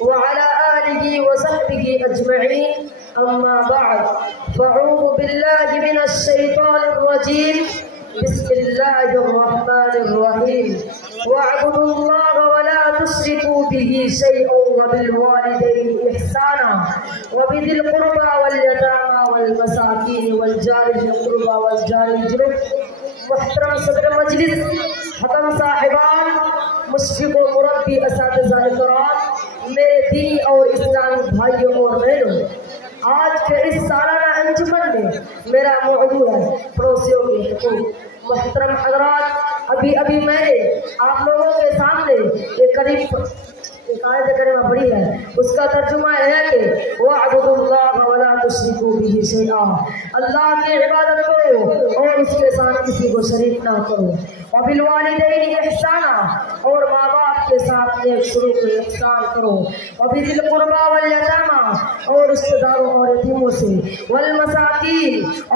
وعلى آله وصحبه أجمعين. أما بعد فأعوذ بالله من الشيطان الرجيم. بسم الله الرحمن الرحيم. واعبدوا الله ولا تشركوا به شيئا وبالوالدين إحسانا وبذي القربى واليتامى والمساكين والجار ذي القربى والجار الجنب. محترم صدر مجلس، حکم صاحبان، مشفق و مربی اساتذہ کرام، میرے دینی اور اسلامی بھائیوں اور بہنوں، آج کے اس سالانہ انجمن میں میرا موضوع ہے پڑوسیوں کے حقوق. محترم حضرات، ابھی میں نے آپ لوگوں کے سامنے ایک آیت کریمہ پڑھی ہے. اس کا ترجمہ ہے کہ وَاعْبُدُوا اللَّهَ وَلَا تُشْرِكُوا بِهِ شَيْئًا، اللہ کی عبادت کرو اور اس کے ساتھ کسی کو شریک نہ کرو. وَبِالْوَالِدَيْنِ إِحْسَانًا، اور ماں باپ کے ساتھ نیک سلوک و احسان کرو. وَبِذِي الْقُرْبَى وَالْيَتَامَى، اور رشتہ داروں اور یتیموں سے. وَالْمَسَاکِینِ،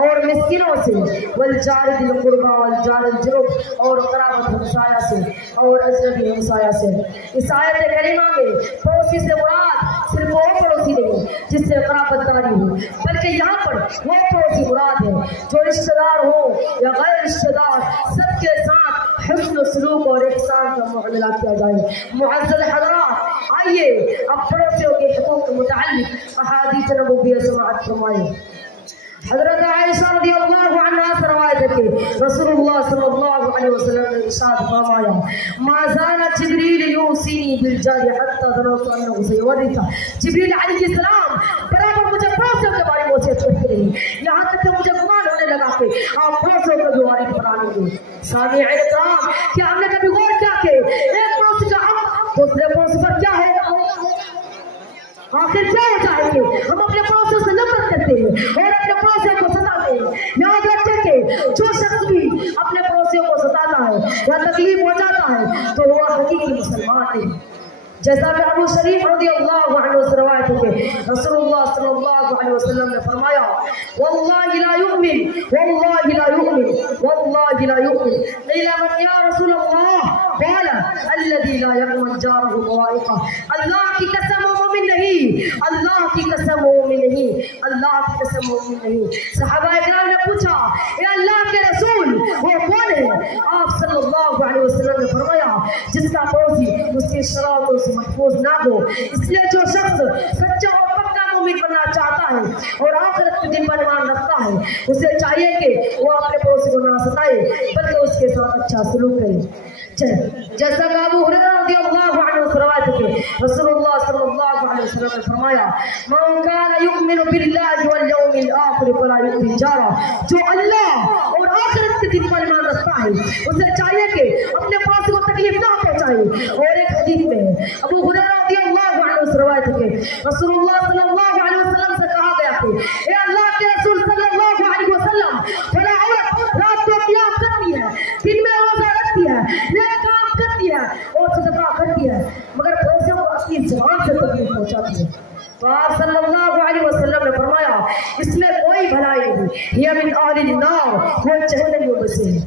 اور مسکینوں سے. وَالْجَارِ ذِی الْقُرْبَى وَالْجَارِ الْجُنُبِ، اور قرابت ہمسایہ سے اور اجنبی ہمسایہ سے. اس آیت کریمہ میں پڑوسی سے مراد صرف وہ پڑوسی نہیں جس سے قرابت داری ہو، بلکہ یہاں پر وہ پڑوسی مراد ہے جو رشتہ دار ہو یا غیر رشتہ دار، سب کے ساتھ حسن و سلوک اور احسان کا معاملہ کیا جائے. معزز حضرات، آئیے اب پڑوسیوں کے حقوق کے متعلق احادیث نبویہ سماعت فرمائیں. حضرت عائشہ رضی اللہ عنہا سے روایت ہے کہ رسول اللہ صلی اللہ علیہ وسلم نے ارشاد فرمایا: ما زال جبریل یوصینی بالجار حتی ظننت انہ سیورث. جبریل علیہ السلام برابر مجھے پڑوسیوں کے بارے میں وصیت کرتے رہے، یہاں تک کہ مجھے گمان ہونے لگا کہ آپ پڑوسیوں کو بھی وارث بنائیں گے. سامعین کرام، کیا ہم نے کبھی غور کیا کہ ایک پڑوسی کا حق دوسرے پڑوسی پر کیا ہے؟ آخر کیا ہوتا ہے کہ ہم اپنے پڑوسیوں سے نفرت کرتے ہیں اور اپنے پڑوسیوں کو ستاتے ہیں. یاد رکھیں کہ جو شخص بھی اپنے پڑوسیوں کو ستاتا ہے یا تکلیف پہنچاتا ہے تو وہ حقیقی مسلمان نہیں. جیسا کہ ابو شریف رضی اللہ عنہ سے روایت ہے کہ رسول اللہ صلی اللہ علیہ وسلم نے فرمایا: واللہ لا یؤمن، واللہ لا یؤمن، واللہ لا یؤمن. قیل من یا رسول اللہ؟ قال الذی لا یأمن جارہ بوائقہ. اللہ کی قسم مومن نہیں، اللہ کی قسم مومن نہیں، اللہ کی قسم مومن نہیں. صحابہ کرام نے پوچھا: اے اللہ کے رسول، وہ کون ہے؟ آپ صلی اللہ علیہ وسلم نے فرمایا: جس کا پڑوسی اس کی شرارتوں سے محفوظ نہ ہو. اس لیے جو شخص سچا اور پکا مومن بننا چاہتا ہے اور آخرت کے دن پر ایمان رکھتا ہے، اسے چاہیے کہ وہ اپنے پڑوسی کو نہ ستائے بلکہ اس کے ساتھ اچھا سلوک کرے. جیسا کہ ابو ہریرہ رضی اللہ عنہ سے روایت ہے کہ رسول اللہ صلی اللہ علیہ وسلم نے فرمایا: من کان یؤمن باللہ والیوم الآخر فلا یؤذی جارہ. جو اللہ اور آخرت کے دن پر ایمان رکھتا ہے اسے چاہیے کہ اپنے پڑوسی کو تکلیف نہ پہنچائے. اور ایک حدیث میں ابو ہریرہ رضی اللہ عنہ سے روایت ہے کہ رسول اللہ صلی اللہ علیہ وسلم سے کہا گیا کہ اے اللہ کے رسول صلی اللہ علیہ وسلم، فلا عورت رات کو قیام کرتی ہے، دن میں روزہ رکھتی ہے، نیک کام کرتی ہے اور صدقہ کرتی ہے، مگر پڑوسیوں کو اپنی زبان سے تکلیف پہنچاتی ہے. تو آپ صلی اللہ علیہ وسلم نے فرمایا: اس میں کوئی بھلائی نہیں، یہ من اہل النار، وہ جہنمیوں میں سے ہے.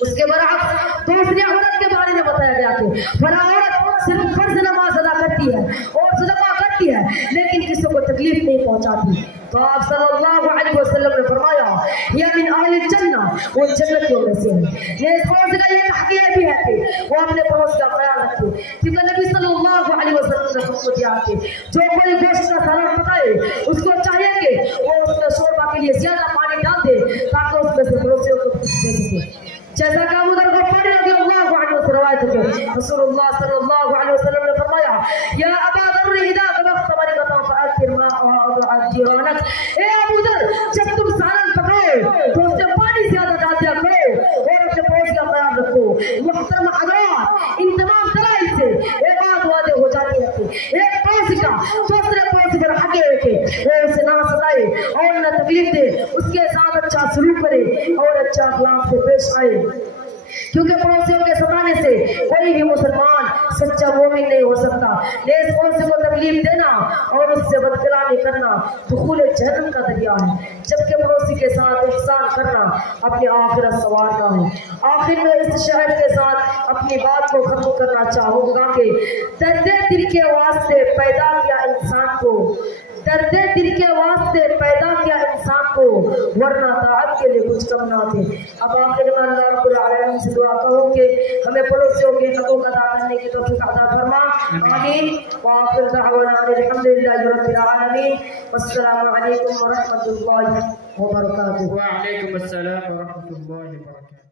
اس کے برعکس دوسری عورت کے بارے میں بتایا گیا کہ فلاں عورت صرف فرض نماز ادا کرتی ہے اور صدقہ کرتی ہے لیکن کسی کو تکلیف نہیں پہنچاتی. تو آپ صلی اللہ علیہ وسلم نے فرمایا: یہ من اہل الجنہ، وہ جنتیوں میں سے ہے. نیز پڑوس کا یہ تحقیر بھی ہے کہ وہ اپنے پڑوس کا خیال رکھے، کیونکہ نبی صلی اللہ علیہ وسلم نے حکم دیا کہ جو کوئی گوشت کا سالن پکائے اس کو چاہیے کہ وہ اس میں شوربہ کے لیے زیادہ پانی ڈال دے تاکہ اس میں سے پڑوسیوں کو دے سکے. جیسا کہ ابو ذر غفاری رضی اللہ عنہ سے روایت ہے کہ رسول اللہ صلی اللہ علیہ وسلم نے فرمایا: یا ابا ذر اذا طبخت مرقۃ فاکثر ماء جیرانک. اے ابو ذر، جب تم سالن پکاؤ تو اس میں پانی زیادہ ڈال دیا کرو اور اپنے پڑوس کا خیال رکھو. محترم حضرات، ان تمام دلائل سے ایک بات واضح ہو جاتی ہے کہ ایک پڑوسی کا دوسرے پڑوسی پر حق ہے کہ وہ اسے نہ ستائے اور نہ تکلیف دے، اس کے ساتھ اچھا سلوک کرے اور اچھا اخلاق سے پیش آئے. کیونکہ پڑوسیوں کے ستانے سے کوئی بھی مسلمان سچا مومن نہیں ہو سکتا. نیز پڑوسی کو تکلیف تکلیف دینا اور اس سے بدکلامی کرنا دخول جہنم کا ذریعہ ہے، جبکہ پڑوسی کے ساتھ احسان کرنا اپنی آخرت سنوارنا ہے۔ آخر میں اس شہر کے ساتھ اپنی بات کو ختم کرنا چاہوں گا کہ درد دل کے واسطے پیدا کیا انسان کو، درد دل کے واسطے پیدا کیا انسان کو، ورنہ طاعت کے لیے کچھ کم نہ تھے۔ اب آخر میں اللہ رب العالمین سے دعا کروں کہ ہمیں پڑوسیوں کے حقوق ادا کرنے کی توفیق عطا فرما، آمین۔ وآخر دعوانا الحمدللہ رب العالمین، والسلام علیکم ورحمۃ اللہ وبرکاتہ۔ وعلیکم السلام ورحمۃ اللہ وبرکاتہ۔